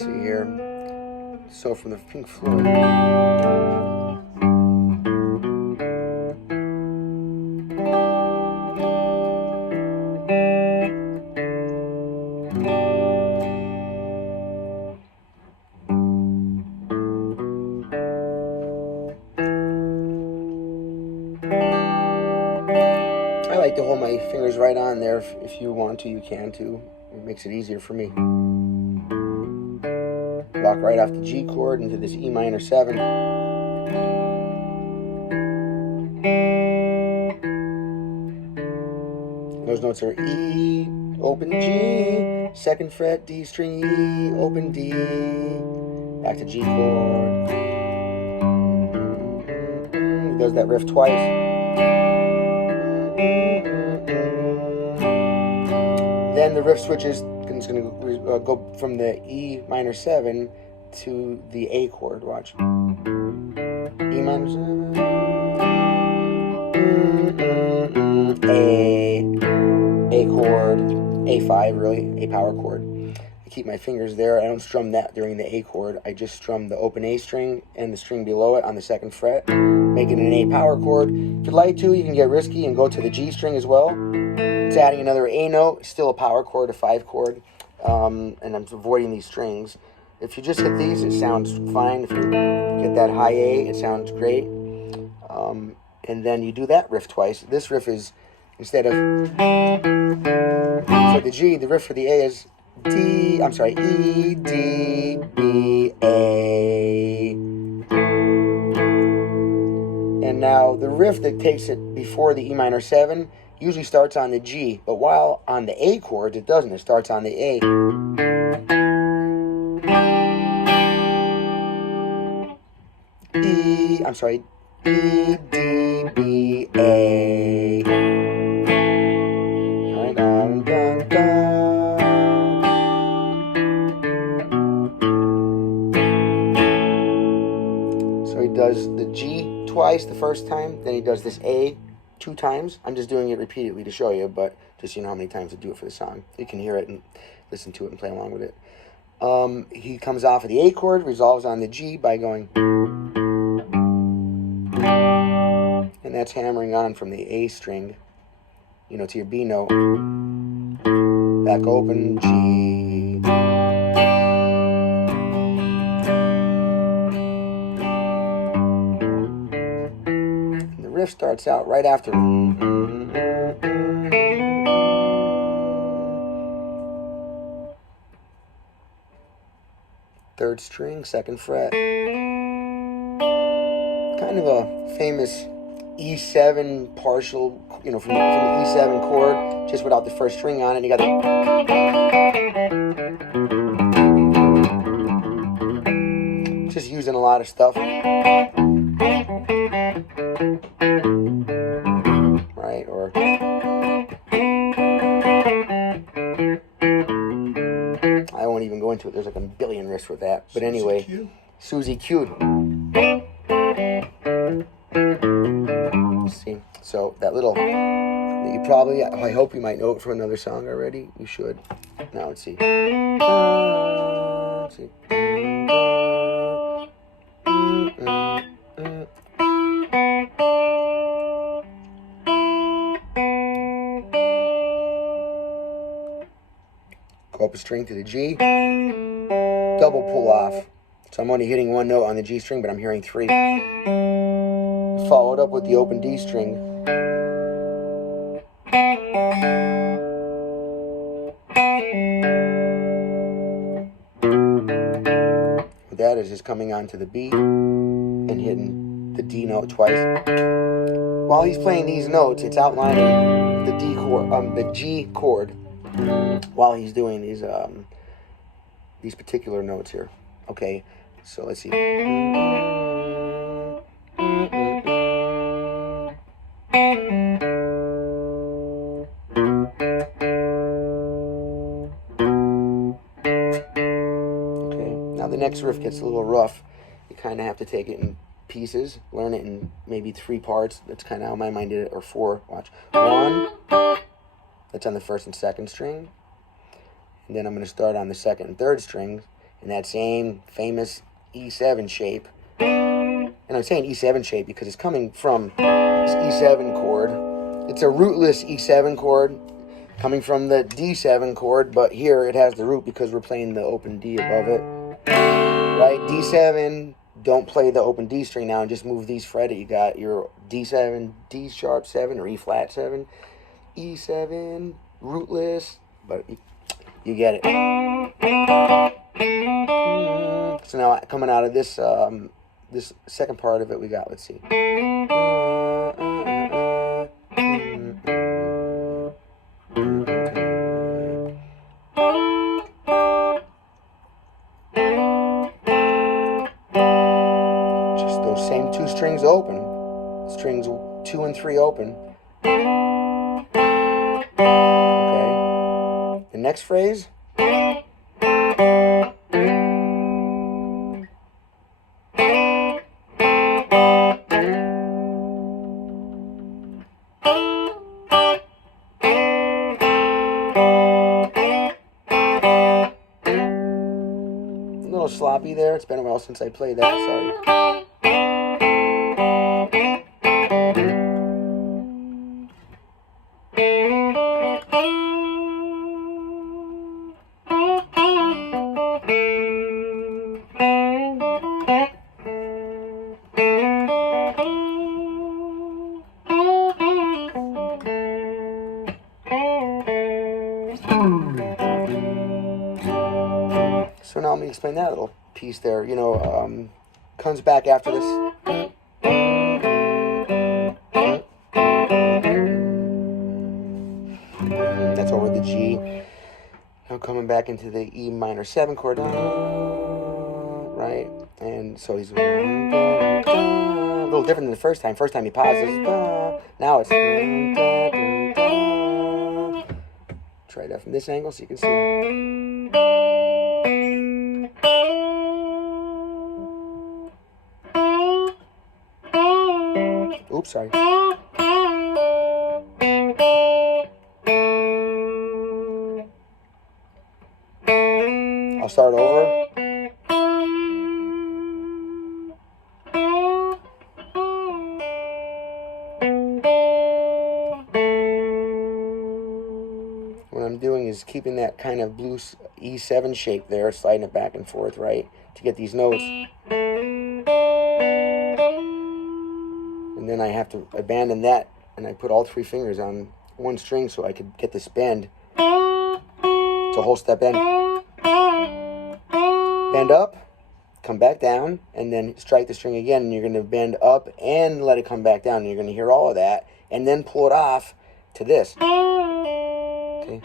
see here. So from the Pink Floyd. I like to hold my fingers right on there. If you want to, you can too. It makes it easier for me. Walk right off the G chord into this E minor 7. Those notes are E, open G, 2nd fret, D string E, open D, back to G chord. He does that riff twice. Then the riff switches. It's going to go from the E minor 7 to the A chord. Watch. E minor 7. A chord. A5 really. A power chord. I keep my fingers there. I don't strum that during the A chord. I just strum the open A string and the string below it on the 2nd fret, making an A power chord. If you'd like to, you can get risky and go to the G string as well. It's adding another A note, still a power chord, a 5 chord, and I'm avoiding these strings. If you just hit these, it sounds fine. If you get that high A, it sounds great. And then you do that riff twice. This riff is, instead of, for the G, the riff for the A is D, I'm sorry, E, D, B, A. And now the riff that takes it before the E minor 7 usually starts on the G, but while on the A chords, it doesn't. It starts on the A. E, I'm sorry, E, D, B, A. Dun, dun, dun. So he does the G twice the first time, then he does this A 2 times. I'm just doing it repeatedly to show you, but just so you know how many times to do it for the song. You can hear it and listen to it and play along with it. He comes off of the A chord, resolves on the G by going, and that's hammering on from the A string, you know, to your B note. Back open, G. And the riff starts out right after. 3rd string, 2nd fret. Kind of a famous E7 partial, you know, from the E7 chord, just without the 1st string on it. And you got the, just using a lot of stuff, right? Or I won't even go into it. There's like a billion riffs with that. But anyway, Susie Q. See, so that little, you probably, I hope you might know it from another song already. You should. Now let's see. Let's see. Go up a string to the G, double pull off. So I'm only hitting 1 note on the G string, but I'm hearing 3. Followed up with the open D string. What that is coming onto the B and hitting the D note twice. While he's playing these notes, it's outlining the D chord, the G chord, while he's doing these particular notes here. Okay, so let's see. The next riff gets a little rough. You kind of have to take it in pieces, learn it in maybe 3 parts. That's kind of how my mind did it, or 4. Watch. 1, that's on the 1st and 2nd string. And then I'm going to start on the 2nd and 3rd string in that same famous E7 shape. And I'm saying E7 shape because it's coming from this E7 chord. It's a rootless E7 chord coming from the D7 chord, but here it has the root because we're playing the open D above it. Right? D7, don't play the open D string now and just move these fretted. You got your D7, D sharp 7 or E flat 7, E7, rootless, but you get it. So now coming out of this this second part of it, we got, let's see. Just those same two strings open. Strings 2 and 3 open. Okay. The next phrase. A little sloppy there. It's been a while since I played that. Sorry. So now let me explain that little piece there. You know, comes back after this. That's over the G. Now coming back into the E minor 7 chord, right? And so he's a little different than the first time. First time he pauses. Now it's. Try that from this angle so you can see. Oops, sorry. I'll start over. What I'm doing is keeping that kind of blue E7 shape there, sliding it back and forth, right, to get these notes. And then I have to abandon that, and I put all 3 fingers on one string so I could get this bend. It's a whole step bend. Bend up, come back down, and then strike the string again, and you're going to bend up and let it come back down. And you're going to hear all of that, and then pull it off to this. Okay.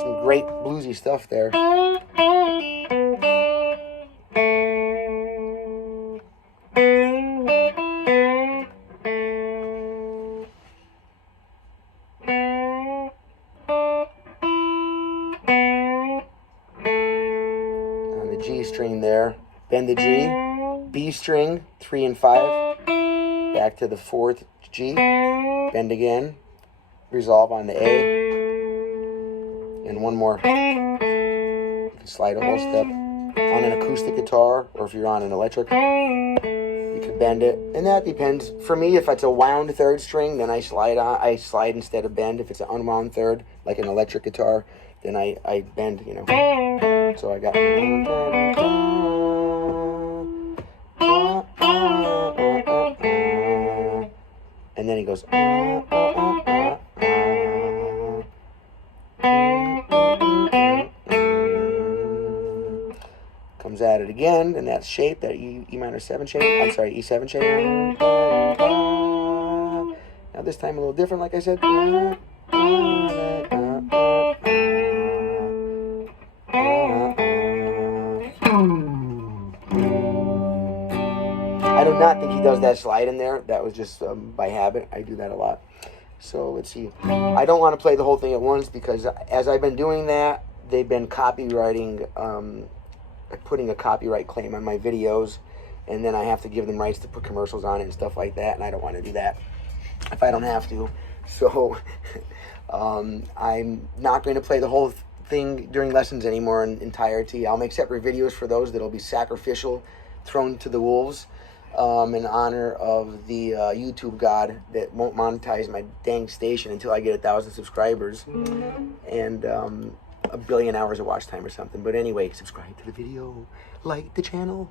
Some great bluesy stuff there. On the G string there, bend the G, B string, 3 and 5, back to the 4th G, bend again, resolve on the A, and one more. You can slide a whole step on an acoustic guitar, or if you're on an electric, you can bend it, and that depends. For me, if it's a wound 3rd string, then I slide instead of bend. If it's an unwound 3rd, like an electric guitar, then I bend, you know. So I got. And then he goes. Comes at it again in that shape, that E minor 7 shape. I'm sorry, E7 shape. Now this time a little different, like I said. I do not think he does that slide in there. That was just by habit. I do that a lot. So let's see. I don't want to play the whole thing at once because as I've been doing that, they've been copywriting, putting a copyright claim on my videos, and then I have to give them rights to put commercials on it and stuff like that, and I don't want to do that. if I don't have to. So I'm not going to play the whole thing during lessons anymore in entirety. I'll make separate videos for those that'll be sacrificial, thrown to the wolves, in honor of the YouTube god that won't monetize my dang station until I get 1,000 subscribers and a billion hours of watch time or something. But anyway, subscribe to the video, like the channel.